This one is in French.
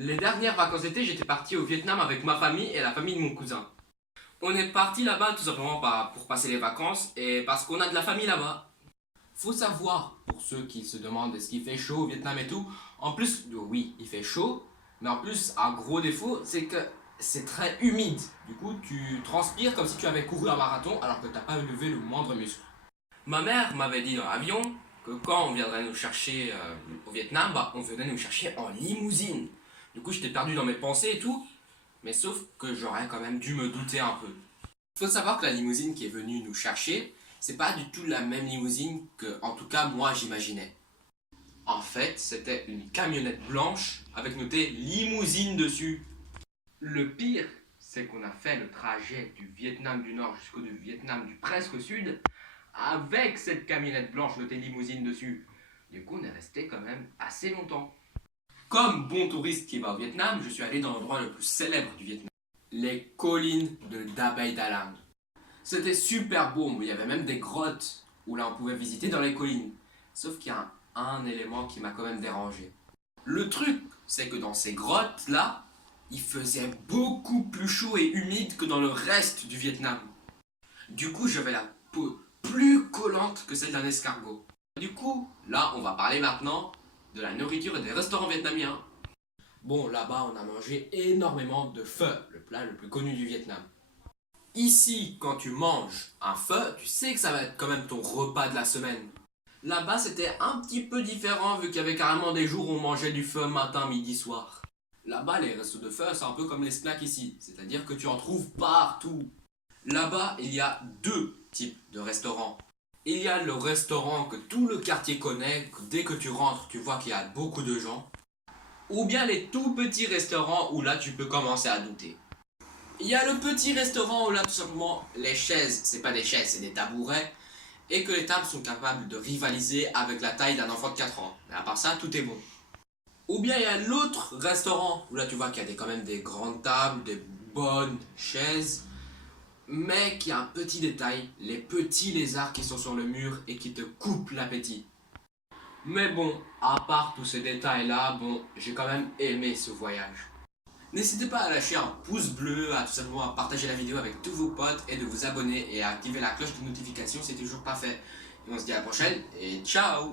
Les dernières vacances d'été, j'étais parti au Vietnam avec ma famille et la famille de mon cousin. On est parti là-bas tout simplement pour passer les vacances et parce qu'on a de la famille là-bas. Faut savoir, pour ceux qui se demandent est-ce qu'il fait chaud au Vietnam et tout, en plus, oui, il fait chaud, mais en plus, un gros défaut, c'est que c'est très humide. Du coup, tu transpires comme si tu avais couru un marathon alors que t'as pas levé le moindre muscle. Ma mère m'avait dit dans l'avion que quand on viendrait nous chercher au Vietnam, on venait nous chercher en limousine. Du coup, j'étais perdu dans mes pensées et tout, mais sauf que j'aurais quand même dû me douter un peu. Il faut savoir que la limousine qui est venue nous chercher, c'est pas du tout la même limousine que, en tout cas, moi j'imaginais. En fait, c'était une camionnette blanche avec noté limousine dessus. Le pire, c'est qu'on a fait le trajet du Vietnam du Nord jusqu'au Vietnam du presque Sud avec cette camionnette blanche notée limousine dessus. Du coup, on est resté quand même assez longtemps. Comme bon touriste qui va au Vietnam, je suis allé dans l'endroit le plus célèbre du Vietnam, les collines de Da Bay Da Lang. C'était super beau, mais il y avait même des grottes où là on pouvait visiter dans les collines. Sauf qu'il y a un élément qui m'a quand même dérangé. Le truc, c'est que dans ces grottes-là, il faisait beaucoup plus chaud et humide que dans le reste du Vietnam. Du coup, j'avais la peau plus collante que celle d'un escargot. Du coup, là, on va parler maintenant de la nourriture et des restaurants vietnamiens. Bon, là-bas, on a mangé énormément de pho, le plat le plus connu du Vietnam. Ici, quand tu manges un pho, tu sais que ça va être quand même ton repas de la semaine. Là-bas, c'était un petit peu différent vu qu'il y avait carrément des jours où on mangeait du pho matin, midi, soir. Là-bas, les restos de pho, c'est un peu comme les snacks ici, c'est-à-dire que tu en trouves partout. Là-bas, il y a deux types de restaurants. Il y a le restaurant que tout le quartier connaît, que dès que tu rentres, tu vois qu'il y a beaucoup de gens. Ou bien les tout petits restaurants où là, tu peux commencer à douter. Il y a le petit restaurant où là, tout simplement, les chaises, c'est pas des chaises, c'est des tabourets. Et que les tables sont capables de rivaliser avec la taille d'un enfant de 4 ans. Mais à part ça, tout est bon. Ou bien il y a l'autre restaurant où là, tu vois qu'il y a quand même des grandes tables, des bonnes chaises. Mais qui a un petit détail, les petits lézards qui sont sur le mur et qui te coupent l'appétit. Mais bon, à part tous ces détails-là, bon, j'ai quand même aimé ce voyage. N'hésitez pas à lâcher un pouce bleu, à tout simplement à partager la vidéo avec tous vos potes et de vous abonner et à activer la cloche de notification si c'est toujours pas fait. Et on se dit à la prochaine et ciao!